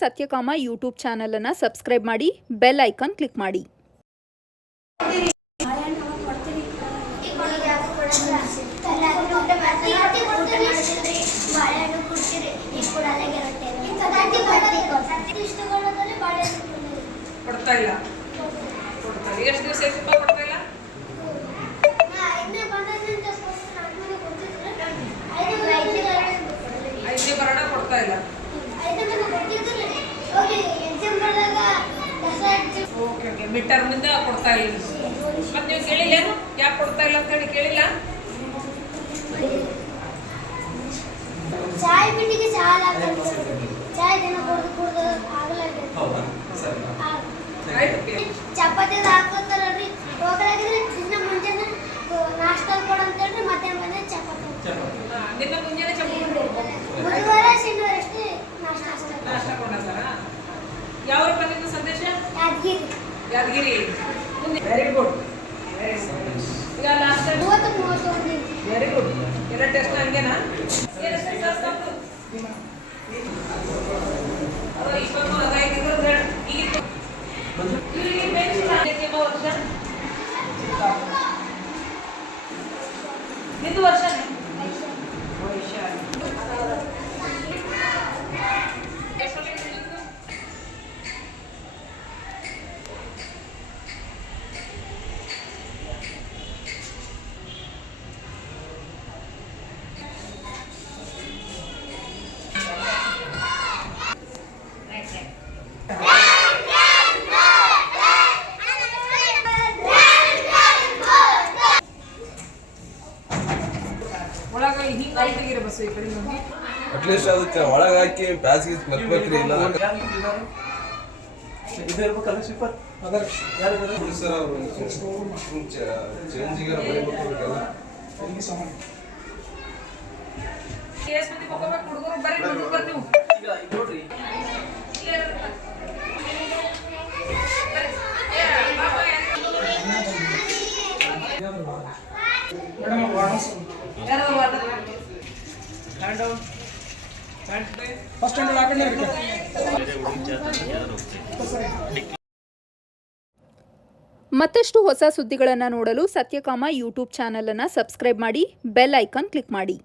Satyakama YouTube ಚಾನಲನ್ನು subscribe ಮಾಡಿ, bell icon click ಮಾಡಿ. ಕೊಡ್ತಾ ಇಲ್ಲ. ಎಷ್ಟು ದಿವಸ ಕೊಡ್ತಾ ಇಲ್ಲ? 5ನೇ ಬರೋಣ ಕೊಡ್ತಾ ಇಲ್ಲ. ಓಕೆ ಮಿಡ್ ಟರ್ಮಿಂದ ಕೊಡ್ತಾ ಇಲ್ಲ. ಮತ್ತೆ ನೀವು ಕೇಳಿಲ್ಲ ಏನು ಯಾಕೆ ಕೊಡ್ತಾ ಇಲ್ಲ ಅಂತ ಹೇಳಿ ಕೇಳಿಲ್ಲ? ಚಾಯ್ ಬಿಟ್ಟಿಗೆ ಚಾಯ್ ದಿನ ಕುಡಿದು ಆಗಲ್ಲ. ಚಪಾತಿ ಹಾಕೋತಾರಲ್ರಿ, ಹೋಗಲಾಗಿದ್ರೆ ದಿನ ಮುಂಜಾನೆ ನಾಷ್ಟಾ ಕೊಡಂತೇಳ್ರಿ, ಮಧ್ಯಾಹ್ನ ಬಂದ್ರೆ ಚಪಾತಿ. ದಿನ ಮುಂಜಾನೆ ಬುಧವಾರ ಶನಿವಾರ ಅಷ್ಟೇ ನಾಷ್ಟಾ ಕೊಡ್ತಾರ. ಯಾವ ಬಂದಿದ್ದು ಸಂದೇಶ? ಯಾದಗಿರಿ. Very good. ಈಗ ಲಾಸ್ಟ್ 30-31. Very good. ಎಲ್ಲ ಟೆಸ್ಟ್ ಹಂಗೇನಾ? ನಿಂದು ವರ್ಷ ಅಟ್ಲೀಸ್ಟ್ ಅದಕ್ಕೆ ಒಳಗೆ ಹಾಕಿ ಬ್ಯಾಸಿಗೆ ಮರ್ಬೇಕ್ರಿ. ಇಲ್ಲ ಸರ್ ಅವರು ಚೇಂಜಿಗೆ ಬರೀಬೇಕಲ್ಲ. ಮತ್ತಷ್ಟು ಹೊಸ ಸುದ್ದಿಗಳನ್ನು ನೋಡಲು ಸತ್ಯಕಾಮ ಯೂಟ್ಯೂಬ್ ಚಾನಲನ್ನು ಸಬ್ಸ್ಕ್ರೈಬ್ ಮಾಡಿ, ಬೆಲ್ ಐಕಾನ್ ಕ್ಲಿಕ್ ಮಾಡಿ.